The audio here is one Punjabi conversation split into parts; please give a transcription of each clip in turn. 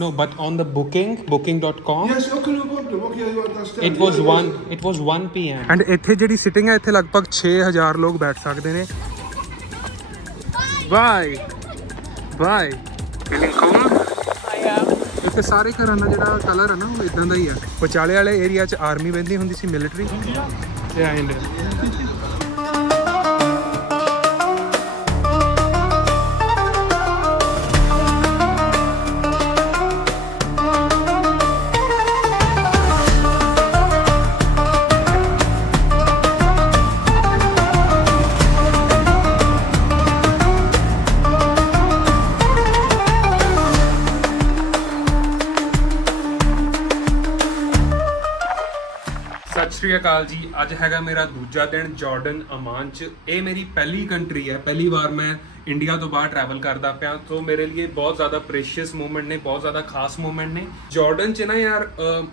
No, but on the booking, booking.com, Yes, okay, no problem. Okay, I understand. it was Yeah, 1 it was 1 p.m. And ਇੱਥੇ ਜਿਹੜੀ ਸਿਟਿੰਗ ਹੈ ਇੱਥੇ ਲਗਭਗ 6000 ਲੋਕ ਬੈਠ ਸਕਦੇ ਨੇ। ਬਾਏ ਬਾਏ ਇੱਥੇ ਸਾਰੇ ਘਰਾਂ ਦਾ ਜਿਹੜਾ ਕਲਰ ਹੈ ਨਾ ਉਹ ਇਦਾਂ ਦਾ ਹੀ ਆ। ਵਿਚਾਲੇ ਵਾਲੇ ਏਰੀਆ 'ਚ ਆਰਮੀ ਬੈਂਦੀ ਹੁੰਦੀ ਸੀ ਮਿਲਟਰੀ ਤੇ ਆ ਸ਼੍ਰੀ ਅਕਾਲ ਜੀ। ਅੱਜ ਹੈਗਾ ਮੇਰਾ ਦੂਜਾ ਦਿਨ ਜਾਰਡਨ, ਅਮਾਨ ਚ। ਇਹ ਮੇਰੀ ਪਹਿਲੀ ਕੰਟਰੀ ਹੈ। ਪਹਿਲੀ ਵਾਰ ਮੈਂ ਇੰਡੀਆ ਤੋਂ ਬਾਹਰ ਟਰੈਵਲ ਕਰਦਾ ਪਿਆ। ਤੋਂ ਮੇਰੇ ਲਈ ਬਹੁਤ ਜ਼ਿਆਦਾ ਪ੍ਰੈਸ਼ੀਅਸ ਮੂਮੈਂਟ ਨੇ, ਬਹੁਤ ਜ਼ਿਆਦਾ ਖਾਸ ਮੂਮੈਂਟ ਨੇ। ਜਾਰਡਨ ਚ ਨਾ ਯਾਰ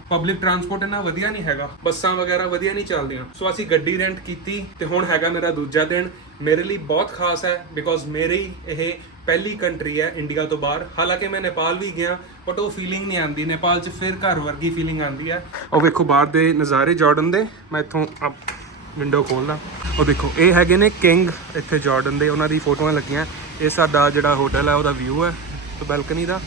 ਪਬਲਿਕ ਟਰਾਂਸਪੋਰਟ ਇੰਨਾ ਵਧੀਆ ਨਹੀਂ ਹੈਗਾ। ਬੱਸਾਂ ਵਗੈਰਾ ਵਧੀਆ ਨਹੀਂ ਚੱਲਦੀਆਂ। ਸੋ ਅਸੀਂ ਗੱਡੀ ਰੈਂਟ ਕੀਤੀ ਤੇ ਹੁਣ ਹੈਗਾ ਮੇਰਾ ਦੂਜਾ ਦਿਨ। ਮੇਰੇ ਲਈ ਬਹੁਤ ਖਾਸ ਹੈ ਬਿਕੋਜ਼ ਮੇਰੀ ਇਹ ਪਹਿਲੀ ਕੰਟਰੀ ਹੈ ਇੰਡੀਆ ਤੋਂ ਬਾਹਰ। ਹਾਲਾਂਕਿ ਮੈਂ ਨੇਪਾਲ ਵੀ ਗਿਆ ਬਟ ਉਹ ਫੀਲਿੰਗ ਨਹੀਂ ਆਉਂਦੀ। ਨੇਪਾਲ 'ਚ ਫਿਰ ਘਰ ਵਰਗੀ ਫੀਲਿੰਗ ਆਉਂਦੀ ਹੈ। ਉਹ ਵੇਖੋ ਬਾਹਰ ਦੇ ਨਜ਼ਾਰੇ ਜਾਰਡਨ ਦੇ। ਮੈਂ ਇੱਥੋਂ ਵਿੰਡੋ ਖੋਲਦਾ। ਉਹ ਦੇਖੋ, ਇਹ ਹੈਗੇ ਨੇ ਕਿੰਗ ਇੱਥੇ ਜਾਰਡਨ ਦੇ। ਉਹਨਾਂ ਦੀ ਫੋਟੋਆਂ ਲੱਗੀਆਂ। ਇਹ ਸਾਡਾ ਜਿਹੜਾ ਹੋਟਲ ਹੈ, ਉਹਦਾ ਵਿਊ ਹੈ ਤੇ ਬੈਲਕਨੀ ਦਾ।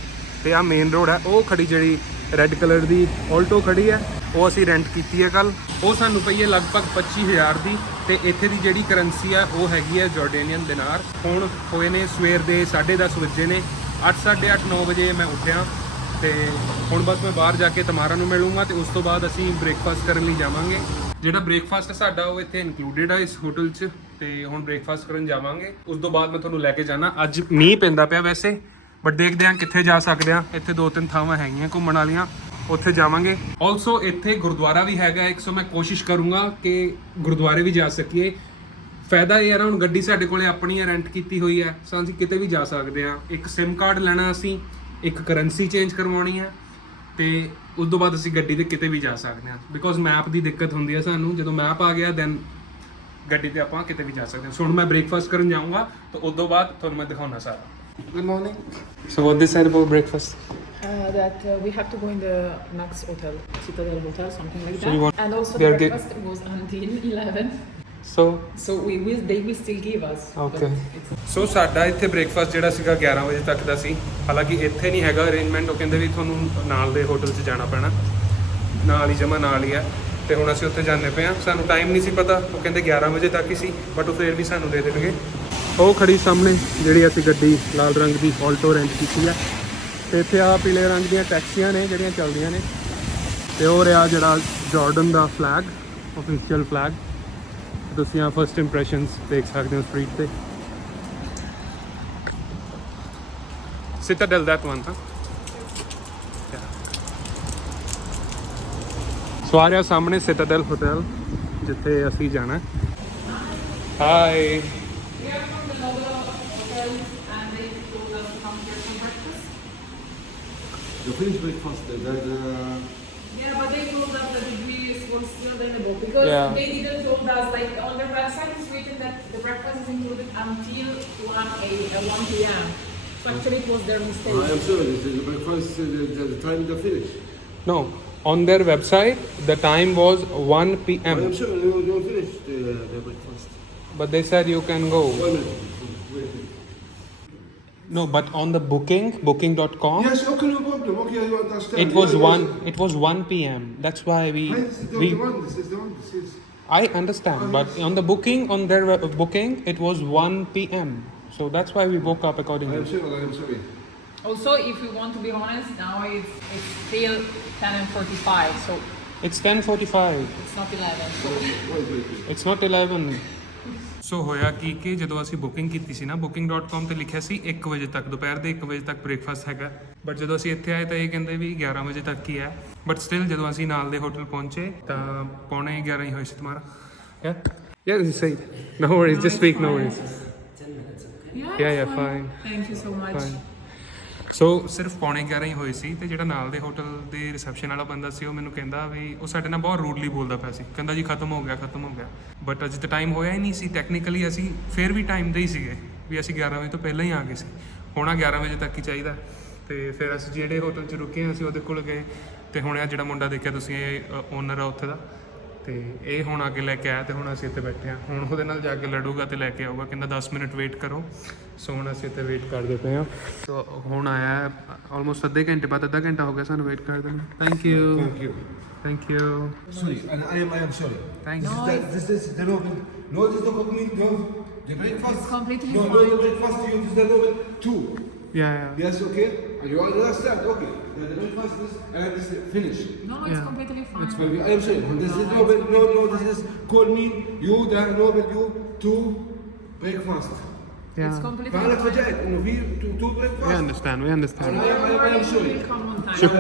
ਤੇ ਆ ਮੇਨ ਰੋਡ ਹੈ। ਉਹ ਖੜੀ ਜਿਹੜੀ ਰੈੱਡ ਕਲਰ ਦੀ ਆਲਟੋ ਖੜੀ ਹੈ। ਉਹ ਅਸੀਂ ਰੈਂਟ ਕੀਤੀ ਹੈ ਕੱਲ ਉਹ ਸਾਨੂੰ ਪਈ ਹੈ ਲਗਭਗ 25000 ਦੀ ਤੇ ਇੱਥੇ ਦੀ ਜਿਹੜੀ ਕਰੰਸੀ ਆ, ਉਹ ਹੈਗੀ ਹੈ ਜਾਰਡੇਨੀਅਨ ਦਿਨਾਰ ਹੁਣ ਹੋਏ ਨੇ ਸਵੇਰ ਦੇ 10:30 ਵਜੇ ਨੇ। 8:30 9 ਵਜੇ ਮੈਂ ਉੱਠਿਆ ਤੇ ਹੁਣ ਬਸ ਮੈਂ ਬਾਹਰ ਜਾ ਕੇ ਤਮਾਰਾ ਨੂੰ ਮਿਲੂੰਗਾ ਤੇ ਉਸ ਤੋਂ ਬਾਅਦ ਅਸੀਂ ਬ੍ਰੇਕਫਾਸਟ ਕਰਨ ਲਈ ਜਾਵਾਂਗੇ। ਜਿਹੜਾ ਬ੍ਰੇਕਫਾਸਟ ਸਾਡਾ, ਉਹ ਇੱਥੇ ਇਨਕਲੂਡਡ ਆ ਇਸ ਹੋਟਲ 'ਚ ਤੇ ਹੁਣ ਬ੍ਰੇਕਫਾਸਟ ਕਰਨ ਜਾਵਾਂਗੇ। ਉਸ ਤੋਂ ਬਾਅਦ ਮੈਂ ਤੁਹਾਨੂੰ ਲੈ ਕੇ ਜਾਣਾ। ਅੱਜ ਮੀਂਹ ਪੈਂਦਾ ਪਿਆ ਵੈਸੇ। ਬਟ ਦੇਖਦੇ ਹਾਂ ਕਿੱਥੇ ਜਾ ਸਕਦੇ ਹਾਂ। ਇੱਥੇ ਦੋ ਤਿੰਨ ਥਾਵਾਂ ਹੈਗੀਆਂ ਘੁੰਮਣ ਵਾਲੀਆਂ। ਉੱਥੇ ਜਾਵਾਂਗੇ। ਆਲਸੋ ਇੱਥੇ ਗੁਰਦੁਆਰਾ ਵੀ ਹੈਗਾ ਇੱਕ ਸੋ ਮੈਂ ਕੋਸ਼ਿਸ਼ ਕਰੂੰਗਾ ਕਿ ਗੁਰਦੁਆਰੇ ਵੀ ਜਾ ਸਕੀਏ। ਫਾਇਦਾ ਇਹ ਹੈ ਨਾ, ਹੁਣ ਗੱਡੀ ਸਾਡੇ ਕੋਲੇ ਆਪਣੀ ਹੈ ਰੈਂਟ ਕੀਤੀ ਹੋਈ ਹੈ। ਸੋ ਅਸੀਂ ਕਿਤੇ ਵੀ ਜਾ ਸਕਦੇ ਹਾਂ। ਇੱਕ SIM ਕਾਰਡ ਲੈਣਾ ਅਸੀਂ, ਇੱਕ ਕਰੰਸੀ ਚੇਂਜ ਕਰਵਾਉਣੀ ਹੈ। ਤੇ ਉਸ ਤੋਂ ਬਾਅਦ ਅਸੀਂ ਗੱਡੀ ਤੇ ਕਿਤੇ ਵੀ ਜਾ ਸਕਦੇ ਹਾਂ। ਬਿਕੋਜ਼ ਮੈਪ ਦੀ ਦਿੱਕਤ ਹੁੰਦੀ ਹੈ ਸਾਨੂੰ। ਜਦੋਂ ਮੈਪ ਆ ਗਿਆ ਦੈਨ ਗੱਡੀ ਤੇ ਆਪਾਂ ਕਿਤੇ ਵੀ ਜਾ ਸਕਦੇ ਹਾਂ। ਸੋ ਹੁਣ ਮੈਂ ਬ੍ਰੇਕਫਾਸਟ ਕਰਨ ਜਾਊਂਗਾ। ਤਾਂ ਉਸ ਤੋਂ ਬਾਅਦ ਤੁਹਾਨੂੰ ਮੈਂ ਦਿਖਾਉਣਾ ਸਾਰਾ। Good morning so what this side about breakfast Uh, that uh, we have to go in the Nax Hotel, Citadel Hotel, something like So that. you want- and also they the are gi- breakfast was until 11. So So we will, they will still give us. but Okay. it's- so ਸਾਡਾ ਇੱਥੇ ਬ੍ਰੇਕਫਾਸਟ ਜਿਹੜਾ ਸੀਗਾ 11 ਵਜੇ ਤੱਕ ਦਾ ਸੀ ਹਾਲਾਂਕਿ ਇੱਥੇ ਨਹੀਂ ਹੈਗਾ ਅਰੇਂਜਮੈਂਟ ਉਹ ਕਹਿੰਦੇ ਵੀ ਤੁਹਾਨੂੰ ਨਾਲ ਦੇ ਹੋਟਲ 'ਚ ਜਾਣਾ ਪੈਣਾ ਨਾਲ ਹੀ ਜਮਾ ਨਾਲ ਹੀ ਆ ਤੇ ਹੁਣ ਅਸੀਂ ਉੱਥੇ ਜਾਂਦੇ ਪਏ ਆ ਸਾਨੂੰ ਟਾਈਮ ਨਹੀਂ ਸੀ ਪਤਾ ਉਹ ਕਹਿੰਦੇ 11 ਵਜੇ ਤੱਕ ਹੀ ਸੀ ਬਟ ਉਹ ਫੇਰ ਵੀ ਸਾਨੂੰ ਦੇ ਦੇਣਗੇ ਉਹ ਖੜੀ ਸਾਹਮਣੇ ਜਿਹੜੀ ਅਸੀਂ ਗੱਡੀ ਲਾਲ ਰੰਗ ਦੀ ਆਲਟੋ ਰੈਂਟ ਕੀਤੀ ਆ। ਤੇ ਇੱਥੇ ਆ ਪੀਲੇ ਰੰਗ ਦੀਆਂ ਟੈਕਸੀਆਂ ਨੇ ਜਿਹੜੀਆਂ ਚੱਲਦੀਆਂ ਨੇ। ਤੇ ਉਹ ਰਿਹਾ ਜਿਹੜਾ ਜਾਰਡਨ ਦਾ ਫਲੈਗ ਅਫੀਸ਼ੀਅਲ ਫਲੈਗ ਤੁਸੀਂ ਆ ਫਰਸਟ ਇੰਪ੍ਰੈਸ਼ਨਸ ਦੇਖ ਸਕਦੇ ਹੋ ਸਟਰੀਟ ਤੇ। Citadel, that one, huh? Yeah. ਸੋ ਆ ਰਿਹਾ ਸਾਹਮਣੇ Citadel ਹੋਟਲ ਜਿੱਥੇ ਅਸੀਂ ਜਾਣਾ। Hi The French breakfast, uh, that, uh, Yeah, but they told us that the degrees were still available because Yeah. they didn't told us like on their website it's written that the breakfast is included until 1 a uh, 1 p.m. So actually it was their mistake. I am sure this is the breakfast, uh, the, the, the time they finish. No, on their website the time was 1 pm I am p.m. sure they will, they will finish the, the breakfast. But they said you can go. One minute. No, but on the booking, booking.com. Yes, okay, no problem. Okay, you understand. It was yeah, one. Yes. It was one p.m. That's why we. This is the, we the one. This is the one. This is. I understand, oh, but yes. on the booking, on their uh, booking, it was one p.m. So that's why we woke up accordingly. I'm sorry. I'm sorry. Also, if you want to be honest, now it's it's still ten and forty-five. So. It's ten forty-five. It's not eleven. So. Wait, wait, wait. It's not eleven. So ਹੋਇਆ ਕੀ ਕਿ ਜਦੋਂ ਅਸੀਂ ਬੁਕਿੰਗ ਕੀਤੀ ਸੀ ਨਾ booking.com ਤੇ ਲਿਖਿਆ ਸੀ 1 ਵਜੇ ਤੱਕ ਦੁਪਹਿਰ ਦੇ 1 ਵਜੇ ਤੱਕ ਬ੍ਰੇਕਫਾਸਟ ਹੈਗਾ। ਬਟ ਜਦੋਂ ਅਸੀਂ ਇੱਥੇ ਆਏ ਤਾਂ ਇਹ ਕਹਿੰਦੇ ਵੀ 11 ਵਜੇ ਤੱਕ ਹੀ ਹੈ। ਬਟ ਸਟਿਲ ਜਦੋਂ ਅਸੀਂ ਨਾਲ ਦੇ ਹੋਟਲ ਪਹੁੰਚੇ ਤਾਂ ਪੌਣੇ 11 ਹੀ ਹੋਏ ਸੀ ਤੁਹਾਡਾ ਯਾ ਯਾ ਜੀ ਸਹੀ no worries just speak no worries yeah, Yeah, fine. Thank you so much. Fine so ਸਿਰਫ ਪੌਣੇ 11 ਹੀ ਹੋਏ ਸੀ ਤੇ ਜਿਹੜਾ ਨਾਲ ਦੇ ਹੋਟਲ ਦੇ ਰਿਸੈਪਸ਼ਨ ਵਾਲਾ ਬੰਦਾ ਸੀ, ਉਹ ਮੈਨੂੰ ਕਹਿੰਦਾ ਵੀ ਉਹ ਸਾਡੇ ਨਾਲ ਬਹੁਤ ਰੂਡਲੀ ਬੋਲਦਾ ਪਿਆ ਸੀ। ਕਹਿੰਦਾ ਜੀ ਖਤਮ ਹੋ ਗਿਆ, ਖਤਮ ਹੋ ਗਿਆ। ਬਟ ਅਜੇ ਤਾਂ ਟਾਈਮ ਹੋਇਆ ਹੀ ਨਹੀਂ ਸੀ। ਟੈਕਨੀਕਲੀ ਅਸੀਂ ਫਿਰ ਵੀ ਟਾਈਮ ਦੇ ਹੀ ਸੀਗੇ ਵੀ ਅਸੀਂ 11 ਵਜੇ ਤੋਂ ਪਹਿਲਾਂ ਹੀ ਆ ਗਏ ਸੀ। ਹੋਣਾ 11 ਵਜੇ ਤੱਕ ਹੀ ਚਾਹੀਦਾ। ਤੇ ਫਿਰ ਅਸੀਂ ਜਿਹੜੇ ਹੋਟਲ 'ਚ ਰੁਕੇ ਹਾਂ, ਅਸੀਂ ਉਹਦੇ ਕੋਲ ਗਏ। ਤੇ ਹੁਣ ਇਹ ਜਿਹੜਾ ਮੁੰਡਾ ਦੇਖਿਆ ਤੁਸੀਂ, ਇਹ ਓਨਰ ਆ ਉੱਥੇ ਦਾ। ਤੇ ਇਹ ਹੁਣ ਅੱਗੇ ਲੈ ਕੇ ਆਇਆ ਤੇ ਹੁਣ ਅਸੀਂ ਇੱਥੇ ਬੈਠੇ ਹਾਂ ਹੁਣ ਉਹਦੇ ਨਾਲ ਜਾ ਕੇ ਲੜੂਗਾ ਤੇ ਲੈ ਕੇ ਆਊਗਾ ਕਹਿੰਦਾ 10 ਮਿੰਟ ਵੇਟ ਕਰੋ ਸੋ ਹੁਣ ਅਸੀਂ ਇੱਥੇ ਵੇਟ ਕਰਦੇ ਪਏ ਹਾਂ ਸੋ ਹੁਣ ਆਇਆ ਆਲਮੋਸਟ ਅੱਧੇ ਘੰਟੇ ਬਾਅਦ ਅੱਧਾ ਘੰਟਾ ਹੋ ਗਿਆ ਸਾਨੂੰ ਵੇਟ ਕਰਦੇ ਨੂੰ thank you Thank you. Thank you Sorry, and I am, I am sorry. Thank the, this is the novel. No, this is the cooking. No, the breakfast. It's completely no, no, fine. the breakfast. You this is the novel two. Yeah, yeah. Yes, okay. Are you understand, okay. The breakfast is and this is finished. No, it's Yeah. completely fine. It's very, I'm sorry. This is no, no, no, this is call me, you, the Nobel, you, to breakfast. Yeah. It's completely فانا fine. اتفاجئت انه في to breakfast. We understand. We understand. I am I am I am sorry. Will come on time. Shuk-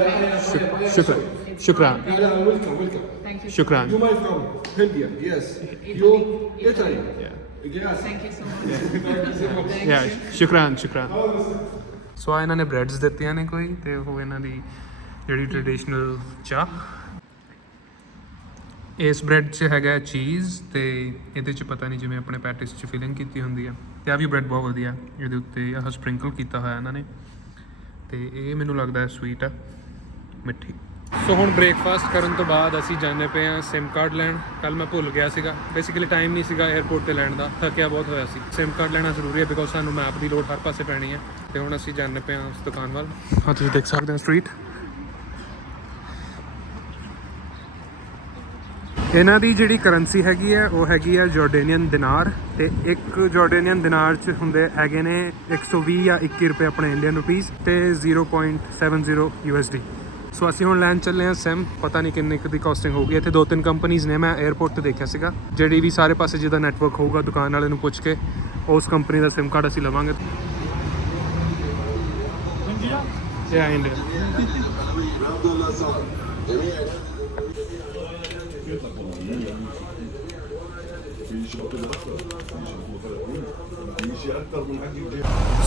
shuk- shukran. Shukran. لا لا welcome welcome Thank you. Shukran. You my friend, India, yes. You Italy. Yeah. Yes. Thank you so much. Thank ਯਾ you. ਸ਼ੁਕਰਾਨ ਸ਼ੁਕਰਾਨ ਸੋ ਆ ਇਹਨਾਂ ਨੇ ਬ੍ਰੈਡਸ ਦਿੱਤੀਆਂ ਨੇ ਕੋਈ? ਤੇ ਉਹ ਇਹਨਾਂ ਦੀ ਜਿਹੜੀ ਟ੍ਰੈਡੀਸ਼ਨਲ ਚਾਹ। ਇਸ ਬ੍ਰੈਡ 'ਚ ਹੈਗਾ ਚੀਜ਼ ਤੇ ਇਹਦੇ 'ਚ ਪਤਾ ਨਹੀਂ ਜਿਵੇਂ ਆਪਣੇ ਪੈਟਿਸ 'ਚ ਫਿਲਿੰਗ ਕੀਤੀ ਹੁੰਦੀ ਆ। ਤੇ ਆ ਵੀ ਬ੍ਰੈਡ ਬਹੁਤ ਵਧੀਆ। ਇਹਦੇ ਉੱਤੇ ਆਹ ਸਪ੍ਰਿੰਕਲ ਕੀਤਾ ਹੋਇਆ ਇਹਨਾਂ ਨੇ। ਤੇ ਇਹ ਮੈਨੂੰ ਲੱਗਦਾ ਹੈ ਸਵੀਟ ਆ। ਮਿੱਠੀ। ਸੋ ਹੁਣ ਬ੍ਰੇਕਫਾਸਟ ਕਰਨ ਤੋਂ ਬਾਅਦ ਅਸੀਂ ਜਾਣੇ ਪਏ ਆ ਸਿਮ ਕਾਰਡ ਲੈਣ। ਕੱਲ ਮੈਂ ਭੁੱਲ ਗਿਆ ਸੀਗਾ। ਬੇਸਿਕਲੀ ਟਾਈਮ ਨਹੀਂ ਸੀਗਾ 에어ਪੋਰਟ ਤੇ ਲੈਣ ਦਾ। ਥੱਕਿਆ ਬਹੁਤ ਹੋਇਆ ਸੀ। ਸਿਮ ਕਾਰਡ ਲੈਣਾ ਜ਼ਰੂਰੀ ਹੈ ਬਿਕੋਜ਼ ਸਾਨੂੰ ਮੈਪ ਦੀ ਲੋੜ ਹਰ ਪਾਸੇ ਪੈਣੀ ਹੈ। ਤੇ ਹੁਣ ਅਸੀਂ ਜਾਣੇ ਪਏ ਆ ਉਸ ਦੁਕਾਨ ਵੱਲ। ਹਾਂ, ਤੁਸੀਂ ਦੇਖ ਸਕਦੇ ਹੋ ਸਟਰੀਟ ਇਹਨਾਂ ਦੀ ਜਿਹੜੀ ਕਰੰਸੀ ਹੈਗੀ ਹੈ, ਉਹ ਹੈਗੀ ਹੈ ਜਾਰਡੇਨੀਅਨ ਦਿਨਾਰ ਤੇ ਇੱਕ ਜਾਰਡੇਨੀਅਨ ਦਿਨਾਰ ਚ ਹੁੰਦੇ ਹੈਗੇ ਨੇ 120 ਜਾਂ 21 ਰੁਪਏ ਆਪਣੇ ਇੰਡੀਅਨ ਰੁਪੀਸ ਤੇ 0.70 USD ਸੋ ਅਸੀਂ ਹੁਣ ਲੈਣ ਚੱਲੇ ਹਾਂ ਸਿਮ, ਪਤਾ ਨਹੀਂ ਕਿੰਨੇ ਕੁ ਦੀ ਕਾਸਟਿੰਗ ਹੋਊਗੀ। ਇੱਥੇ ਦੋ ਤਿੰਨ ਕੰਪਨੀਆਂ ਨੇ, ਮੈਂ 에어ਪੋਰਟ ਤੇ ਦੇਖਿਆ ਸੀਗਾ। ਜਿਹੜੀ ਵੀ ਸਾਰੇ ਪਾਸੇ ਜਿਹਦਾ ਨੈਟਵਰਕ ਹੋਊਗਾ, ਦੁਕਾਨ ਵਾਲੇ ਨੂੰ ਪੁੱਛ ਕੇ, ਉਸ ਕੰਪਨੀ ਦਾ ਸਿਮ ਕਾਰਡ ਅਸੀਂ ਲਵਾਂਗੇ। ਇੰਡੀਆ ਯਾ ਇੰਡੀਆ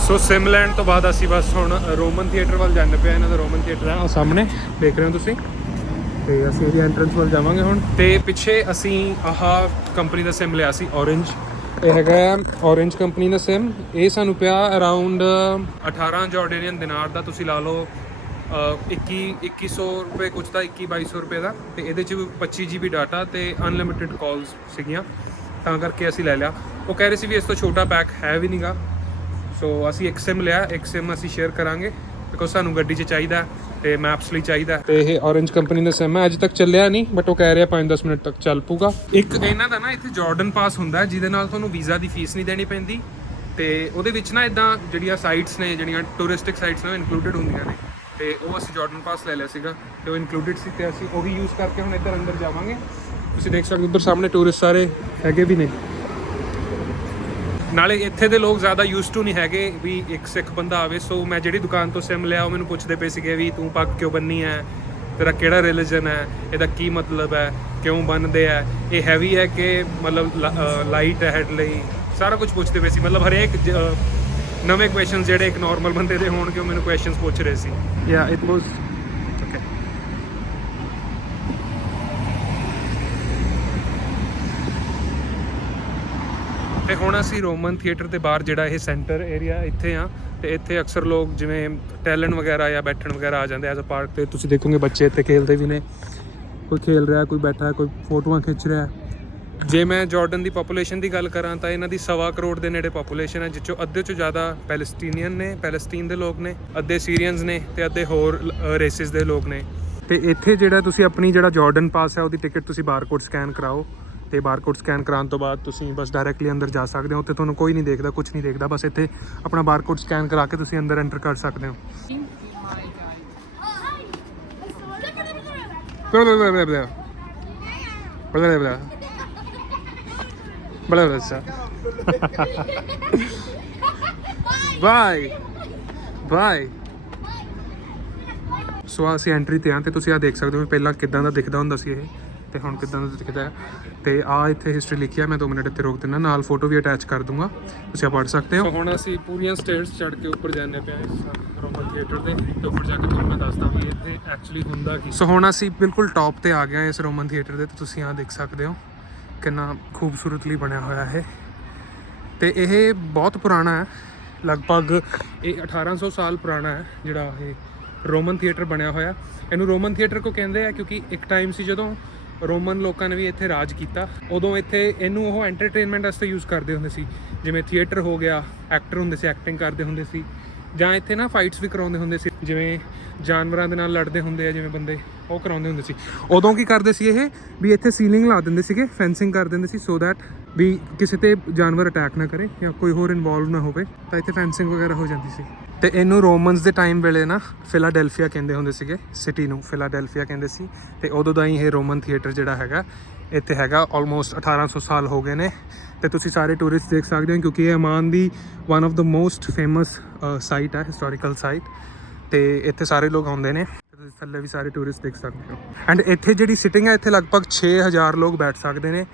ਸੋ ਸਿਮ ਲੈਣ ਤੋਂ ਬਾਅਦ ਅਸੀਂ ਬਸ ਹੁਣ ਰੋਮਨ ਥੀਏਟਰ ਵੱਲ ਜਾਂਦੇ ਪਏ ਹਾਂ। ਇਹਨਾਂ ਦਾ ਰੋਮਨ ਥੀਏਟਰ ਹੈ ਉਹ ਸਾਹਮਣੇ ਦੇਖ ਰਹੇ ਹੋ ਤੁਸੀਂ। ਤੇ ਅਸੀਂ ਇਹਦੀ ਐਂਟਰੈਂਸ ਵੱਲ ਜਾਵਾਂਗੇ ਹੁਣ। ਤੇ ਪਿੱਛੇ ਅਸੀਂ ਆਹ ਕੰਪਨੀ ਦਾ ਸਿਮ ਲਿਆ ਸੀ, orange ਇਹ ਹੈਗਾ orange ਕੰਪਨੀ ਦਾ ਸਿਮ ਇਹ ਸਾਨੂੰ ਪਿਆ ਅਰਾਊਂਡ 18 ਜਾਰਡੇਨੀਅਨ ਦਿਨਾਰ ਦਾ। ਤੁਸੀਂ ਲਾ ਲਓ ਅਹ 21 2100 ਰੁਪਏ ਕੁਝ ਤਾਂ 21 2200 ਰੁਪਏ ਦਾ। ਤੇ ਇਹਦੇ ਚ ਵੀ 25 GB ਡਾਟਾ ਤੇ ਅਨਲਿਮਿਟਿਡ ਕਾਲਸ ਸੀਗੀਆਂ। ਤਾਂ ਕਰਕੇ ਅਸੀਂ ਲੈ ਲਿਆ। ਉਹ ਕਹਿ ਰਹੇ ਸੀ ਵੀ ਇਸ ਤੋਂ ਛੋਟਾ ਪੈਕ ਹੈ ਵੀ ਨਹੀਂਗਾ ਸੋ ਅਸੀਂ ਇੱਕ ਸਿਮ ਲਿਆ, ਇੱਕ ਸਿਮ ਅਸੀਂ ਸ਼ੇਅਰ ਕਰਾਂਗੇ ਬਿਕੋਜ਼ ਸਾਨੂੰ ਗੱਡੀ 'ਚ ਚਾਹੀਦਾ ਹੈ ਤੇ ਮੈਪਸ ਲਈ ਚਾਹੀਦਾ ਹੈ। ਤੇ ਇਹ orange ਕੰਪਨੀ ਦਾ ਸਿਮ ਹੈ, ਅੱਜ ਤੱਕ ਚੱਲਿਆ ਨਹੀਂ ਬਟ ਉਹ ਕਹਿ ਰਿਹਾ 5-10 ਮਿੰਟ ਤੱਕ ਚੱਲ ਪੂਗਾ ਇੱਕ ਇਹਨਾਂ ਦਾ ਨਾ ਇੱਥੇ ਜਾਰਡਨ ਪਾਸ ਹੁੰਦਾ ਜਿਹਦੇ ਨਾਲ ਤੁਹਾਨੂੰ ਵੀਜ਼ਾ ਦੀ ਫੀਸ ਨਹੀਂ ਦੇਣੀ ਪੈਂਦੀ ਤੇ ਉਹਦੇ ਵਿੱਚ ਨਾ ਇਦਾਂ ਜਿਹੜੀਆਂ ਸਾਈਟਸ ਨੇ, ਜਿਹੜੀਆਂ ਟੂਰਿਸਟਿਕ ਸਾਈਟਸ ਨੇ, ਉਹ ਇਨਕਲੂਡਡ ਹੁੰਦੀਆਂ ਨੇ। ਤੇ ਉਹ ਅਸੀਂ ਜਾਰਡਨ ਪਾਸ ਲੈ ਲਿਆ ਸੀਗਾ ਤੇ ਉਹ ਇਨਕਲੂਡਡ ਸੀ ਤੇ ਅਸੀਂ ਉਹੀ ਯੂਜ਼ ਕਰਕੇ ਹੁਣ ਇੱਧਰ ਅੰਦਰ ਜਾਵਾਂਗੇ। ਤੁਸੀਂ ਦੇਖ ਸਕਦੇ ਹੋ ਉੱਧਰ ਸਾਹਮਣੇ ਟੂਰਿਸਟ ਸਾਰੇ ਹੈਗੇ ਵੀ ਨੇ। ਨਾਲੇ ਇੱਥੇ ਦੇ ਲੋਕ ਜ਼ਿਆਦਾ ਯੂਜ਼ਡ ਟੂ ਨਹੀਂ ਹੈਗੇ ਵੀ ਇੱਕ ਸਿੱਖ ਬੰਦਾ ਆਵੇ। ਸੋ ਮੈਂ ਜਿਹੜੀ ਦੁਕਾਨ ਤੋਂ ਸਿਮ ਲਿਆ, ਉਹ ਮੈਨੂੰ ਪੁੱਛਦੇ ਪਏ ਸੀਗੇ ਵੀ ਤੂੰ ਪੱਗ ਕਿਉਂ ਬੰਨੀ ਹੈ ਤੇਰਾ ਕਿਹੜਾ ਰਿਲੀਜਨ ਹੈ ਇਹਦਾ ਕੀ ਮਤਲਬ ਹੈ ਕਿਉਂ ਬੰਨਦੇ ਆ ਇਹ ਹੈਵੀ ਹੈ ਕਿ ਮਤਲਬ ਲਾਈਟ ਹੈ ਹੈਡ ਲਈ? ਸਾਰਾ ਕੁਝ ਪੁੱਛਦੇ ਪਏ ਸੀ। ਮਤਲਬ ਹਰੇਕ ਨਵੇਂ ਕੁਐਸਚਨ ਜਿਹੜੇ ਇੱਕ ਨਾਰਮਲ ਬੰਦੇ ਦੇ ਹੋਣਗੇ, ਉਹ ਮੈਨੂੰ ਕੁਐਸਚਨਸ ਪੁੱਛ ਰਹੇ ਸੀ। ਯਾ ਇਟ ਵਾਸ ਤੇ ਹੁਣ ਅਸੀਂ ਰੋਮਨ ਥੀਏਟਰ ਦੇ ਬਾਹਰ ਜਿਹੜਾ ਇਹ ਸੈਂਟਰ ਏਰੀਆ ਇੱਥੇ ਆ ਤੇ ਇੱਥੇ ਅਕਸਰ ਲੋਕ ਜਿਵੇਂ ਟੈਲੈਂਟ ਵਗੈਰਾ ਜਾਂ ਬੈਠਣ ਵਗੈਰਾ ਆ ਜਾਂਦੇ ਐਜ਼ ਅ ਪਾਰਕ ਤੇ ਤੁਸੀਂ ਦੇਖੋਗੇ ਬੱਚੇ ਇੱਥੇ ਖੇਲਦੇ ਵੀ ਨੇ, ਕੋਈ ਖੇਲ ਰਿਹਾ, ਕੋਈ ਬੈਠਾ, ਕੋਈ ਫੋਟੋਆਂ ਖਿੱਚ ਰਿਹਾ। ਜੇ ਮੈਂ ਜਾਰਡਨ ਦੀ ਪੋਪੂਲੇਸ਼ਨ ਦੀ ਗੱਲ ਕਰਾਂ ਤਾਂ ਇਹਨਾਂ ਦੀ ਸਵਾ ਕਰੋੜ ਦੇ ਨੇੜੇ ਪੋਪੂਲੇਸ਼ਨ ਹੈ ਜਿਸ ਅੱਧੇ ਚੋਂ ਜ਼ਿਆਦਾ ਪੈਲਸਟੀਨੀਅਨ ਨੇ ਪੈਲਸਟੀਨ ਦੇ ਲੋਕ ਨੇ, ਅੱਧੇ ਸੀਰੀਅਨਸ ਨੇ ਤੇ ਅੱਧੇ ਹੋਰ ਰੇਸਿਸ ਦੇ ਲੋਕ ਨੇ। ਤੇ ਇੱਥੇ ਜਿਹੜਾ ਤੁਸੀਂ ਆਪਣੀ ਜਿਹੜਾ ਜਾਰਡਨ ਪਾਸ ਹੈ, ਉਹਦੀ ਟਿਕਟ ਤੁਸੀਂ ਬਾਰਕੋਡ ਸਕੈਨ ਕਰਾਓ। ਤੇ ਬਾਰਕੋਡ ਸਕੈਨ ਕਰਾਉਣ ਤੋਂ ਬਾਅਦ ਤੁਸੀਂ ਬਸ ਡਾਇਰੈਕਟਲੀ ਅੰਦਰ ਜਾ ਸਕਦੇ ਹੋ। ਉੱਥੇ ਤੁਹਾਨੂੰ ਕੋਈ ਨਹੀਂ ਦੇਖਦਾ ਕੁਝ ਨਹੀਂ ਦੇਖਦਾ। ਬਸ ਇੱਥੇ ਆਪਣਾ ਬਾਰਕੋਡ ਸਕੈਨ ਕਰਾ ਕੇ ਤੁਸੀਂ ਅੰਦਰ ਐਂਟਰ ਕਰ ਸਕਦੇ ਹੋ। ਬੜਾ ਬੜਾ ਬੜਾ ਬੜਾ। ਬੜਾ ਬੜਾ ਬੜਾ। ਬੜਾ ਅੱਛਾ। ਬਾਏ। ਬਾਏ। ਸੋ ਅਸੀਂ ਐਂਟਰੀ ਤੇ ਆ ਤੇ ਤੁਸੀਂ ਆ ਦੇਖ ਸਕਦੇ ਹੋ ਵੀ ਪਹਿਲਾਂ ਕਿਦਾਂ ਦਾ ਦਿਖਦਾ ਹੁੰਦਾ ਸੀ ਇਹ। ਤੇ ਹੁਣ ਕਿਦਾਂ ਦਾ ਦਿਖਦਾ ਹੈ। ਤੇ ਆ ਇੱਥੇ ਹਿਸਟਰੀ ਲਿਖੀ ਹੈ ਮੈਂ 2 ਮਿੰਟ ਇੱਥੇ ਰੋਕ ਦਿੰਦਾ ਨਾਲ ਫੋਟੋ ਵੀ ਅਟੈਚ ਕਰ ਦੂੰਗਾ। ਤੁਸੀਂ ਆ ਪੜ੍ਹ ਸਕਦੇ ਹੋ। ਹੁਣ ਅਸੀਂ ਪੂਰੀਆਂ ਸਟੇਅਰਸ ਚੜ੍ਹ ਕੇ ਉੱਪਰ ਜਾਂਦੇ ਪਿਆ ਇਸ ਰੋਮਨ ਥੀਏਟਰ ਦੇ ਤੇ ਉੱਪਰ ਜਾ ਕੇ ਤੁਹਾਨੂੰ ਮੈਂ ਦੱਸਦਾ ਵੀ ਇੱਥੇ ਐਕਚੁਅਲੀ ਹੁੰਦਾ ਕੀ। ਸੋ ਹੁਣ ਅਸੀਂ ਬਿਲਕੁਲ ਟੌਪ ਤੇ ਆ ਗਏ ਹਾਂ ਇਸ ਰੋਮਨ ਥੀਏਟਰ ਦੇ ਤੇ ਤੁਸੀਂ ਆ ਦੇਖ ਸਕਦੇ ਹੋ ਕਿੰਨਾ ਖੂਬਸੂਰਤਲੀ ਬਣਿਆ ਹੋਇਆ ਹੈ ਤੇ ਇਹ ਬਹੁਤ ਪੁਰਾਣਾ ਹੈ ਲਗਭਗ ਇਹ 1800 ਸਾਲ ਪੁਰਾਣਾ ਹੈ ਜਿਹੜਾ ਇਹ ਰੋਮਨ ਥੀਏਟਰ ਬਣਿਆ ਹੋਇਆ। ਇਹਨੂੰ ਰੋਮਨ ਥੀਏਟਰ ਕੋ ਕਹਿੰਦੇ ਆ ਕਿਉਂਕਿ ਇੱਕ ਟਾਈਮ ਸੀ ਜਦੋਂ ਰੋਮਨ ਲੋਕਾਂ ਨੇ ਵੀ ਇੱਥੇ ਰਾਜ ਕੀਤਾ। ਉਦੋਂ ਇੱਥੇ ਇਹਨੂੰ ਉਹ ਐਂਟਰਟੇਨਮੈਂਟ ਵਾਸਤੇ ਯੂਜ਼ ਕਰਦੇ ਹੁੰਦੇ ਸੀ। ਜਿਵੇਂ ਥੀਏਟਰ ਹੋ ਗਿਆ ਐਕਟਰ ਹੁੰਦੇ ਸੀ ਐਕਟਿੰਗ ਕਰਦੇ ਹੁੰਦੇ ਸੀ। ਜਾਂ ਇੱਥੇ ਨਾ ਫਾਈਟਸ ਵੀ ਕਰਾਉਂਦੇ ਹੁੰਦੇ ਸੀ। ਜਿਵੇਂ ਜਾਨਵਰਾਂ ਦੇ ਨਾਲ ਲੜਦੇ ਹੁੰਦੇ ਆ, ਜਿਵੇਂ ਬੰਦੇ, ਉਹ ਕਰਾਉਂਦੇ ਹੁੰਦੇ ਸੀ। ਉਦੋਂ ਕੀ ਕਰਦੇ ਸੀ ਇਹ? ਵੀ ਇੱਥੇ ਸੀਲਿੰਗ ਲਾ ਦਿੰਦੇ ਸੀਗੇ ਫੈਂਸਿੰਗ ਕਰ ਦਿੰਦੇ ਸੀ ਸੋ ਦੈਟ ਵੀ ਕਿਸੇ ਤੇ ਜਾਨਵਰ ਅਟੈਕ ਨਾ ਕਰੇ ਜਾਂ ਕੋਈ ਹੋਰ ਇਨਵੋਲਵ ਨਾ ਹੋਵੇ, ਤਾਂ ਇੱਥੇ ਫੈਂਸਿੰਗ ਵਗੈਰਾ ਹੋ ਜਾਂਦੀ ਸੀ। ਤੇ ਇਹਨੂੰ ਰੋਮਨਸ ਦੇ ਟਾਈਮ ਵੇਲੇ ਨਾ ਫਿਲਾਡੈਲਫੀਆ ਕਹਿੰਦੇ ਹੁੰਦੇ ਸੀਗੇ ਸਿਟੀ ਨੂੰ ਫਿਲਾਡੈਲਫੀਆ ਕਹਿੰਦੇ ਸੀ ਤੇ ਉਦੋਂ ਦਾ ਹੀ ਇਹ ਰੋਮਨ ਥੀਏਟਰ ਜਿਹੜਾ ਹੈਗਾ, ਇੱਥੇ ਹੈਗਾ ਆਲਮੋਸਟ 1800 ਸਾਲ ਹੋ ਗਏ ਨੇ ਤੇ ਤੁਸੀਂ ਸਾਰੇ ਟੂਰਿਸਟ ਦੇਖ ਸਕਦੇ ਹੋ ਕਿਉਂਕਿ ਇਹ Amman the one of the most famous site ਹੈ ਹਿਸਟੋਰੀਕਲ ਸਾਈਟ ਤੇ ਇੱਥੇ ਸਾਰੇ ਲੋਕ ਆਉਂਦੇ ਨੇ ਤੁਸੀਂ ਥੱਲੇ ਵੀ ਸਾਰੇ ਟੂਰਿਸਟ ਦੇਖ ਸਕਦੇ ਹੋ। ਐਂਡ ਇੱਥੇ ਜਿਹੜੀ ਸਿਟਿੰਗ ਹੈ ਇੱਥੇ ਲਗਭਗ 6000 ਲੋਕ ਬੈਠ ਸਕਦੇ ਨੇ